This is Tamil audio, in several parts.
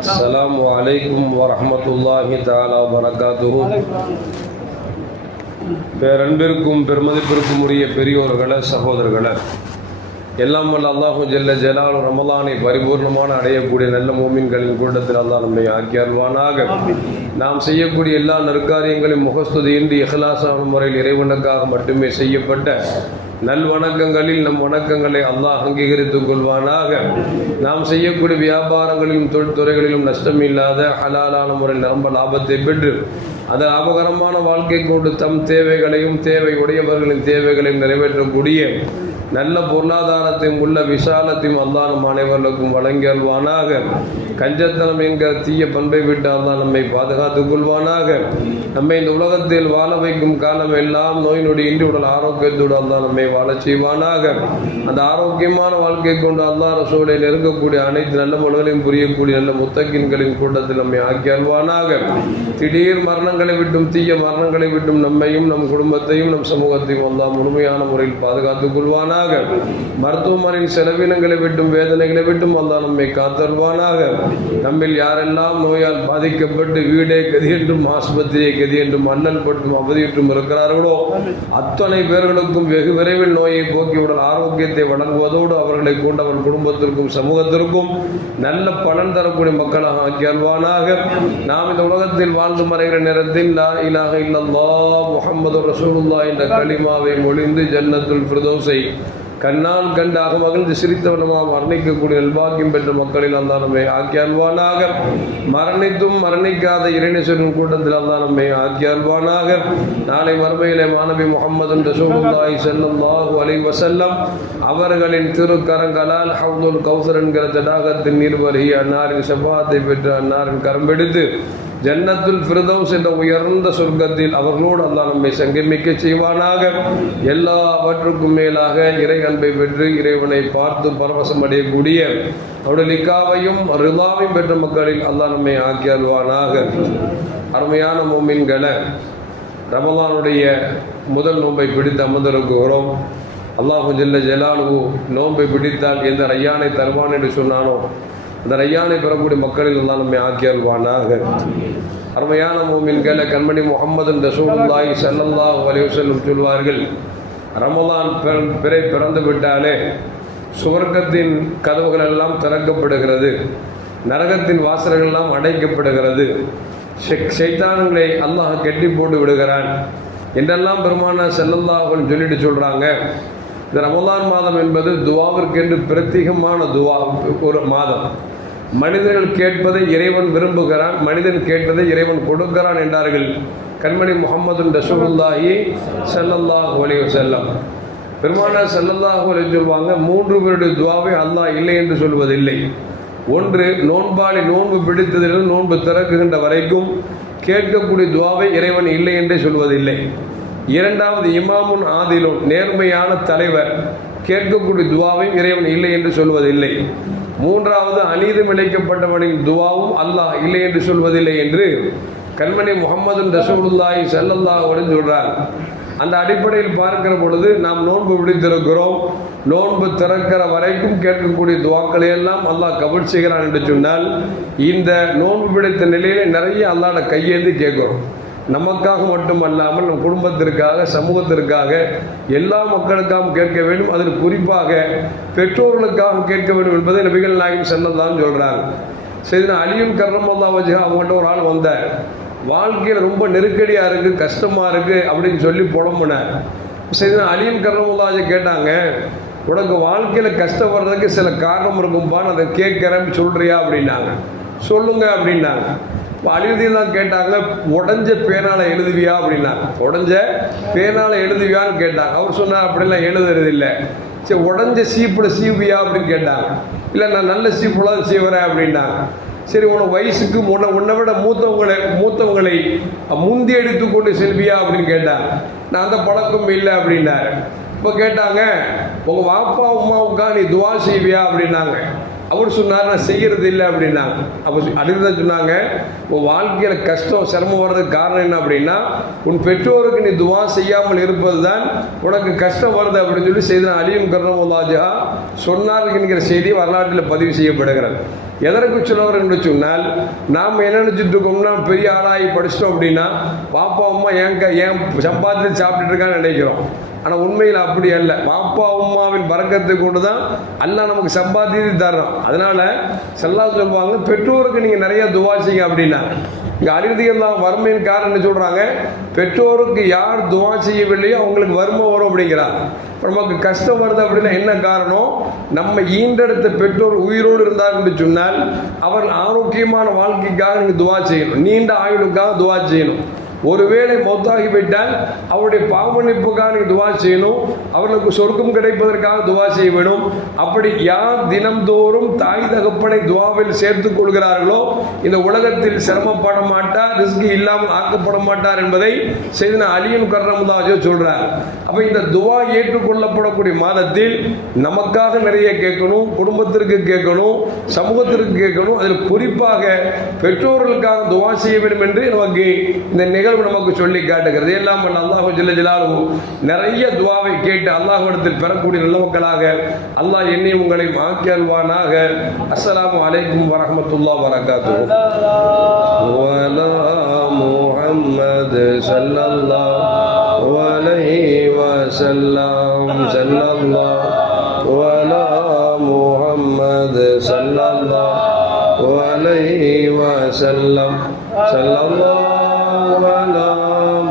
அஸ்ஸலாமு அலைக்கும் வரஹ்மத்துல்லாஹி தஆலா வபரகாத்துஹு. பேரன்பிற்கும் பெருமதிப்பிற்கும் உரிய பெரியோர்களே, சகோதரர்களே, எல்லாம் வல்ல அல்லாஹு ஜல்ல ஜலாலுஹு ரமலானை பரிபூர்ணமான அடையக்கூடிய நல்ல மூமின்களின் கூட்டத்தில் அல்லாஹ் நம்மை ஆக்கி அருள்வானாக. நாம் செய்யக்கூடிய எல்லா நற்காரியங்களையும் முகஸ்துதியின்றி இஹ்லாஸான முறையில் இறைவனுக்காக மட்டுமே செய்யப்பட்ட நல்வணக்கங்களில் நம் வணக்கங்களை அல்லாஹ் அங்கீகரித்துக் கொள்வானாக. நாம் செய்யக்கூடிய வியாபாரங்களிலும் தொழில்துறைகளிலும் நஷ்டம் இல்லாத ஹலாலான முறையில் ரொம்ப லாபத்தை பெற்று அது லாபகரமான வாழ்க்கை கொண்டு தம் தேவைகளையும் தேவை உடையவர்களின் தேவைகளையும் நிறைவேற்றக்கூடிய நல்ல பொருளாதாரத்தையும் உள்ள விசாலத்தையும் அல்லாஹ் நம் அனைவர்களுக்கும் வழங்கி அருள்வானாக. கஞ்சத்தனம் என்கிற தீய பண்பை விட்டு அல்லாஹ் நம்மை பாதுகாத்துக் கொள்வானாக. நம்மை இந்த உலகத்தில் வாழ வைக்கும் காலம் எல்லாம் நோய் நொடி இன்றி உடல் ஆரோக்கியத்தோடு அல்லாஹ் நம்மை வாழச் செய்வானாக. அந்த ஆரோக்கியமான வாழ்க்கை கொண்டு அல்லாஹ் ரசூலை நெருங்கக்கூடிய அனைத்து நல்ல முறைகளையும் புரியக்கூடிய நல்ல முத்தகின்களின் கூட்டத்தில் நம்மை ஆக்கி அருள்வானாக. திடீர் மரணங்களை விட்டும் தீய மரணங்களை விட்டும் நம்மையும் நம் குடும்பத்தையும் நம் சமூகத்தையும் அல்லாஹ் முழுமையான முறையில் பாதுகாத்துக் கொள்வானாக. மருத்துவமனையின் செலவினங்களை விட்டும் வேதனைகளை விட்டும் அல்லாஹ் நம்மை காத்தருள்வானாக. நம்மில் யாரெல்லாம் நோயால் பாதிக்கப்பட்டு வீடே கதி என்றும் ஆஸ்பத்திரியை கதி என்றும் அண்ணல் பட்டும் அவதியிட்டும் இருக்கிறார்களோ அத்தனை பேர்களுக்கும் வெகு விரைவில் நோயை போக்கியுடன் ஆரோக்கியத்தை வழங்குவதோடு அவர்களை கொண்டவர் குடும்பத்திற்கும் சமூகத்திற்கும் நல்ல பலன் தரக்கூடிய மக்களாக ஆக்கி அருள்வானாக. நாம் இந்த உலகத்தில் வாழ்ந்து மறைகிற நேரத்தில் லா இலாஹ இல்லல்லாஹ் முஹம்மது ரசூலுல்லாஹ் என்ற கலிமாவை மொழிந்து ஜன்னத்துல் ஃபிர்தௌஸை கண்ணால் கண்டாக மகிழ்ந்து சிரித்தவனமாக மரணிக்கக்கூடிய நல்பாக்கியம் பெற்ற மக்களில் அல்லாஹ் நம்மை ஆக்கி அருள்வானாக. மரணித்தும் மரணிக்காத இறைநேசரின் கூட்டத்தில் அல்லாஹ் நம்மை ஆக்கி அருள்வானாக. நாளை மறுமையிலே மாணவி முஹம்மது ரசூலுல்லாஹி ஸல்லல்லாஹு அலைஹி வஸல்லம் அவர்களின் திருக்கரங்களால் ஹவ்துல் கௌசர் என்கிற தடாகத்தின் நீர் பருகி அன்னாரின் ஷஃபாஅத்தை பெற்று அன்னாரின் கரம்பெடுத்து ஜன்னத்துல் ஃபிர்தௌஸ் என்ற உயர்ந்த சொர்க்கத்தில் அவர்களோடு அல்லாஹ் நம்மை சங்கமிக்க செய்வானாக. எல்லாவற்றுக்கும் மேலாக இறை அன்பை பெற்று இறைவனை பார்த்து பரவசம் அடையக்கூடிய அவருடைய லிக்காவையும் ரிலாவையும் பெற்ற மக்களில் அல்லாஹ் நம்மை ஆக்கி அருள்வானாக. அருமையான மோமின்களை, ரமலானுடைய முதல் நோன்பை பிடித்து அமர்ந்திருக்கிறோம். அல்லாஹு ஜல்ல ஜலாலுஹு நோன்பை பிடித்தால் எந்த ரையானை தருவான் என்று சொன்னானோ அந்த ரையானை பெறக்கூடிய மக்களில் எல்லாம் நம்மை ஆக்கி அருள்வானாக. அருமையான மோமின்களை, கண்மணி முஹம்மது ரசூலுல்லாஹி ஸல்லல்லாஹு அலைஹி வஸல்லம் சொல்வார்கள், ரமலான் பிறை பிறந்து விட்டாலே சுவர்க்கத்தின் கதவுகள் எல்லாம் திறக்கப்படுகிறது, நரகத்தின் வாசல்கள் எல்லாம் அடைக்கப்படுகிறது, ஷைத்தான்களை அல்லாஹ் கெட்டி போட்டு விடுகிறான் என்றெல்லாம் பெருமானார் ஸல்லல்லாஹு அலைஹி சொல்லிட்டு சொல்றாங்க. இந்த ரமலான் மாதம் என்பது துவாவிற்கென்று பிரத்யேகமான துவா ஒரு மாதம். மனிதர்கள் கேட்பதை இறைவன் விரும்புகிறான், மனிதன் கேட்பதை இறைவன் கொடுக்கிறான் என்றார்கள் கண்மணி முஹம்மது ரசூலுல்லாஹி ஸல்லல்லாஹு அலைஹி வஸல்லம். பெருமானார் ஸல்லல்லாஹு அலைஹி சொல்வாங்க, 3 பேருடைய துவாவை அல்லாஹ் இல்லை என்று சொல்வதில்லை. ஒன்று, நோன்பாளி நோன்பு பிடித்ததிலிருந்து நோன்பு திறக்குகின்ற வரைக்கும் கேட்கக்கூடிய துவாவை இறைவன் இல்லை என்றே சொல்வதில்லை. இரண்டாவது, இமாமுன் ஆதிலும் நேர்மையான தலைவர் கேட்கக்கூடிய துவாவை இறைவன் இல்லை என்று சொல்வதில்லை. மூன்றாவது, அநீதம் இழைக்கப்பட்டவனின் துவாவும் அல்லாஹ் இல்லை என்று சொல்வதில்லை என்று கண்மணி முஹம்மது ரசூலுல்லாஹி ஸல்லல்லாஹு அலைஹி சொல்றார். அந்த அடிப்படையில் பார்க்கிற பொழுது நாம் நோன்பு பிடித்திருக்கிறோம், நோன்பு திறக்கிற வரைக்கும் கேட்கக்கூடிய துவாக்களை எல்லாம் அல்லாஹ் கபூல் செய்கிறான் என்று சொன்னால் இந்த நோன்பு பிடித்த நிலையில நிறைய அல்லாஹ்ட கையேந்தி கேட்கிறோம். நமக்காக மட்டுமல்லாமல் நம் குடும்பத்திற்காக, சமூகத்திற்காக, எல்லா மக்களுக்காகவும் கேட்க வேண்டும். அதில் குறிப்பாக பெற்றோர்களுக்காக கேட்க வேண்டும் என்பதை நபிகள் நாயகம் ஸல்லல்லாஹு அலைஹி சொல்றாங்க. சையதுனா அலியும் கர்ரமல்லாஹு வஜ்ஹஹு அவங்கள்ட்ட ஒரு ஆள் வந்தார். வாழ்க்கையில் ரொம்ப நெருக்கடியாக இருக்குது, கஷ்டமாக இருக்குது அப்படின்னு சொல்லி புலம்புனார். சையதுனா அலியும் கர்ரமல்லாஹு வஜ்ஹஹு கேட்டாங்க, உனக்கு வாழ்க்கையில் கஷ்டம் வர்றதுக்கு சில காரணம் இருக்கும்பான்னு அதை கேட்குறேன்னு சொல்கிறியா அப்படின்னாங்க. சொல்லுங்க அப்படின்னாங்க. இப்போ அலிரதியெல்லாம் கேட்டாங்க, உடஞ்ச பேனால எழுதுவியா அப்படின்னாங்க. உடஞ்ச பேனால எழுதுவியான்னு கேட்டாங்க. அவர் சொன்னார், அப்படிலாம் எழுதுறது இல்லை. சரி, உடஞ்ச சீப்பில் சீவியா அப்படின்னு கேட்டாங்க. இல்லை, நான் நல்ல சீப்புலாம் சீவுறேன் அப்படின்னாங்க. சரி, உனக்கு வயசுக்கு உன்னை விட மூத்தவங்களை முந்தி எடுத்து கொண்டு செல்வியா அப்படின்னு கேட்டாங்க. நான் அந்த பழக்கம் இல்லை அப்படின்னாரு. இப்போ கேட்டாங்க, உங்கள் வாப்பா அம்மாவுக்கா நீ துவா செய்வியா அப்படின்னாங்க. அவர் சொன்னார் நான் செய்கிறது இல்லை அப்படின்னாங்க. அப்போ அடுத்ததான் சொன்னாங்க, உன் வாழ்க்கையில் கஷ்டம் சிரமம் வர்றதுக்கு காரணம் என்ன அப்படின்னா, உன் பெற்றோருக்கு நீ துவா செய்யாமல் இருப்பது தான் உனக்கு கஷ்டம் வருது அப்படின்னு சொல்லி செய்தனா அலியும் கர்ரமுல்லாஹு சொன்னார்கள் என்கிற செய்தி வரலாற்றில் பதிவு செய்யப்படுகிறது. எதற்கு சொல்லுவார் என்று சொன்னால், நாம் என்ன நினைச்சிட்டு இருக்கோம்னா, பெரிய ஆளாகி படிச்சிட்டோம் அப்படின்னா பாப்பா அம்மா ஏன் சம்பாதித்து சாப்பிட்டுட்டு இருக்கான்னு நினைக்கிறோம். ஆனால் உண்மையில் அப்படி அல்ல. பாப்பா அம்மாவின் பரக்கத்தை கொண்டு தான் அல்லாஹ் நமக்கு சம்பாதித்து தர்றோம். அதனால ஸல்லல்லாஹு சொல்லுவாங்க, பெற்றோருக்கு நீங்கள் நிறைய துவா செய்யுங்க அப்படின்னா. இங்கே அலிரதியல்லாஹு வறுமையின் காரணம் என்ன சொல்கிறாங்க, பெற்றோருக்கு யார் துவா செய்யவில்லையோ அவங்களுக்கு வறுமை வரும் அப்படிங்கிறாங்க. இப்போ நமக்கு கஷ்டம் வருது அப்படின்னா என்ன காரணம், நம்ம ஈண்டெடுத்த பெற்றோர் உயிரோடு இருந்தார் என்று சொன்னால் அவர்கள் ஆரோக்கியமான வாழ்க்கைக்காக நீங்கள் துவா செய்யணும், நீண்ட ஆயுளுக்காக துவா செய்யணும். ஒருவேளை மௌத்தாகி விட்டால் அவருடைய பாவமன்னிப்புக்காக நீங்கள் துவா செய்யணும், அவர்களுக்கு சொர்க்கம் கிடைப்பதற்காக துவா செய்ய வேணும். அப்படி யார் தினம்தோறும் தாய் தகப்பனை துவாவில் சேர்த்துக் கொள்கிறார்களோ இந்த உலகத்தில் சிரமப்பட மாட்டார், ரிஸ்க் இல்லாமல் ஆக்கப்பட மாட்டார் என்பதை செய்தனா அலியும் கர்ரமுல்லாஹு சொல்றார். அப்போ இந்த துவா ஏற்றுக்கொள்ளப்படக்கூடிய மாதத்தில் நமக்காக நிறைய கேட்கணும், குடும்பத்திற்கு கேட்கணும், சமூகத்திற்கு கேட்கணும். அதில் குறிப்பாக பெற்றோர்களுக்காக துவா செய்ய வேண்டும் என்று நமக்கு இந்த நிகழ்வு நமக்கு சொல்லி காட்டுகிறது. எல்லாம் அல்லாஹ் ஜல்ல ஜலாலுஹு நிறைய துவாவை கேட்டு அல்லாஹ்விடத்தில் பெறக்கூடிய நல்ல மக்களாக அல்லாஹ் என்னை உங்களை ஆக்கி அல்வானாக. அஸ்ஸலாமு அலைக்கும் வரஹ்மத்துல்லாஹி வபரகாத்துஹு. வலா முஹம்மது ஸல்லல்லாஹு அலைஹி வஸல்லம் ஸல்லல்லாஹு வலா முஹம்மது ஸல்லல்லாஹு அலைஹி வஸல்லம் ஸல்லல்லாஹு على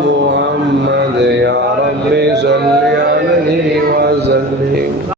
محمد يا رب صل